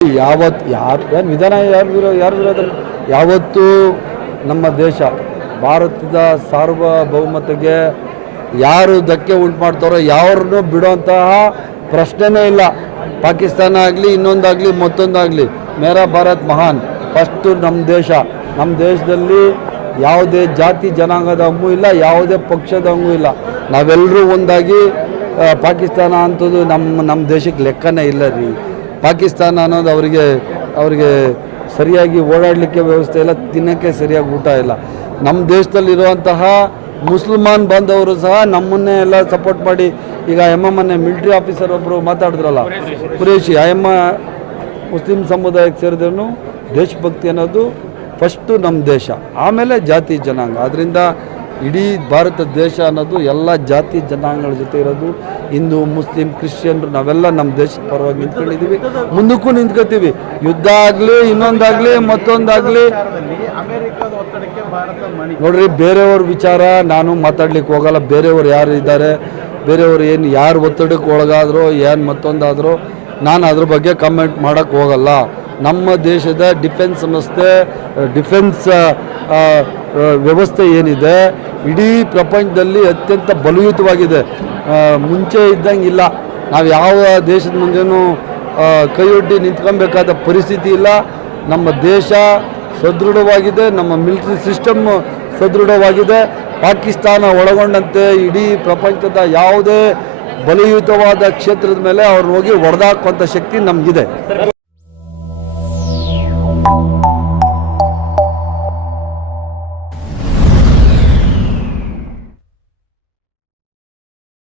ಯಾವತ್ತು ಯಾರು ಏನು ವಿಧಾನ ಯಾರು ವಿರೋ ಯಾರು ವಿರೋಧ ಯಾವತ್ತೂ ನಮ್ಮ ದೇಶ, ಭಾರತದ ಸಾರ್ವಭೌಮತೆಗೆ ಯಾರು ಧಕ್ಕೆ ಉಂಟು ಮಾಡ್ತಾರೋ ಯಾರನ್ನೂ ಬಿಡುವಂತಹ ಪ್ರಶ್ನೆನೇ ಇಲ್ಲ. ಪಾಕಿಸ್ತಾನ ಆಗಲಿ, ಇನ್ನೊಂದಾಗಲಿ, ಮತ್ತೊಂದಾಗಲಿ, ಮೇರಾ ಭಾರತ್ ಮಹಾನ್. ಫಸ್ಟು ನಮ್ಮ ದೇಶ. ನಮ್ಮ ದೇಶದಲ್ಲಿ ಯಾವುದೇ ಜಾತಿ ಜನಾಂಗದ ಹಂಗೂ ಇಲ್ಲ ಯಾವುದೇ ಪಕ್ಷದ ಹಂಗೂ ಇಲ್ಲ. ನಾವೆಲ್ಲರೂ ಒಂದಾಗಿ ಪಾಕಿಸ್ತಾನ ಅಂಥದ್ದು ನಮ್ಮ ನಮ್ಮ ದೇಶಕ್ಕೆ ಲೆಕ್ಕನೇ ಇಲ್ಲ ರೀ. ಪಾಕಿಸ್ತಾನ ಅನ್ನೋದು ಅವರಿಗೆ ಅವರಿಗೆ ಸರಿಯಾಗಿ ಓಡಾಡಲಿಕ್ಕೆ ವ್ಯವಸ್ಥೆ ಇಲ್ಲ ತಿನ್ನೋಕ್ಕೆ ಸರಿಯಾಗಿ ಊಟ ಇಲ್ಲ. ನಮ್ಮ ದೇಶದಲ್ಲಿರುವಂತಹ ಮುಸಲ್ಮಾನ್ ಬಾಂಧವರು ಸಹ ನಮ್ಮನ್ನೇ ಎಲ್ಲ ಸಪೋರ್ಟ್ ಮಾಡಿ ಈಗ ಎಮ್ಮ ಮೊನ್ನೆ ಮಿಲ್ಟ್ರಿ ಆಫೀಸರ್ ಒಬ್ಬರು ಮಾತಾಡಿದ್ರಲ್ಲ ಕುರೇಶಿ ಆ ಎಮ್ಮ ಮುಸ್ಲಿಂ ಸಮುದಾಯಕ್ಕೆ ಸೇರಿದ್ರು ದೇಶಭಕ್ತಿ ಅನ್ನೋದು ಫಸ್ಟು ನಮ್ಮ ದೇಶ, ಆಮೇಲೆ ಜಾತಿ ಜನಾಂಗ. ಆದ್ದರಿಂದ ಇಡೀ ಭಾರತ ದೇಶ ಅನ್ನೋದು ಎಲ್ಲ ಜಾತಿ ಜನಾಂಗಗಳ ಜೊತೆ ಇರೋದು. ಹಿಂದೂ, ಮುಸ್ಲಿಂ, ಕ್ರಿಶ್ಚಿಯನ್ರು, ನಾವೆಲ್ಲ ನಮ್ಮ ದೇಶದ ಪರವಾಗಿ ನಿಂತ್ಕೊಂಡಿದ್ದೀವಿ ಮುಂದಕ್ಕೂ ನಿಂತ್ಕೋತೀವಿ. ಯುದ್ಧ ಆಗಲಿ, ಇನ್ನೊಂದಾಗಲಿ, ಮತ್ತೊಂದಾಗಲಿ. ನೋಡ್ರಿ, ಬೇರೆಯವ್ರ ವಿಚಾರ ನಾನು ಮಾತಾಡ್ಲಿಕ್ಕೆ ಹೋಗಲ್ಲ. ಬೇರೆಯವ್ರು ಯಾರು ಇದ್ದಾರೆ, ಬೇರೆಯವ್ರು ಏನು ಯಾರು ಒತ್ತಡಕ್ಕೆ ಒಳಗಾದ್ರೂ, ಏನು ಮತ್ತೊಂದಾದರೂ, ನಾನು ಅದ್ರ ಬಗ್ಗೆ ಕಮೆಂಟ್ ಮಾಡೋಕ್ಕೆ ಹೋಗಲ್ಲ. ನಮ್ಮ ದೇಶದ ಡಿಫೆನ್ಸ್ ಸಂಸ್ಥೆ, ಡಿಫೆನ್ಸ್ ವ್ಯವಸ್ಥೆ ಏನಿದೆ, ಇಡೀ ಪ್ರಪಂಚದಲ್ಲಿ ಅತ್ಯಂತ ಬಲಯುತವಾಗಿದೆ. ಮುಂಚೆ ಇದ್ದಂಗೆ ಇಲ್ಲ. ನಾವು ಯಾವ ದೇಶದ ಮುಂದೆನೂ ಕೈಯೊಡ್ಡಿ ನಿಂತ್ಕೊಬೇಕಾದ ಪರಿಸ್ಥಿತಿ ಇಲ್ಲ. ನಮ್ಮ ದೇಶ ಸದೃಢವಾಗಿದೆ, ನಮ್ಮ ಮಿಲಿಟರಿ ಸಿಸ್ಟಮ್ ಸದೃಢವಾಗಿದೆ. ಪಾಕಿಸ್ತಾನ ಒಳಗೊಂಡಂತೆ ಇಡೀ ಪ್ರಪಂಚದ ಯಾವುದೇ ಬಲಯುತವಾದ ಕ್ಷೇತ್ರದ ಮೇಲೆ ಅವ್ರನ್ನ ಹೋಗಿ ಹೊಡೆದಾಕುವಂಥ ಶಕ್ತಿ ನಮಗಿದೆ.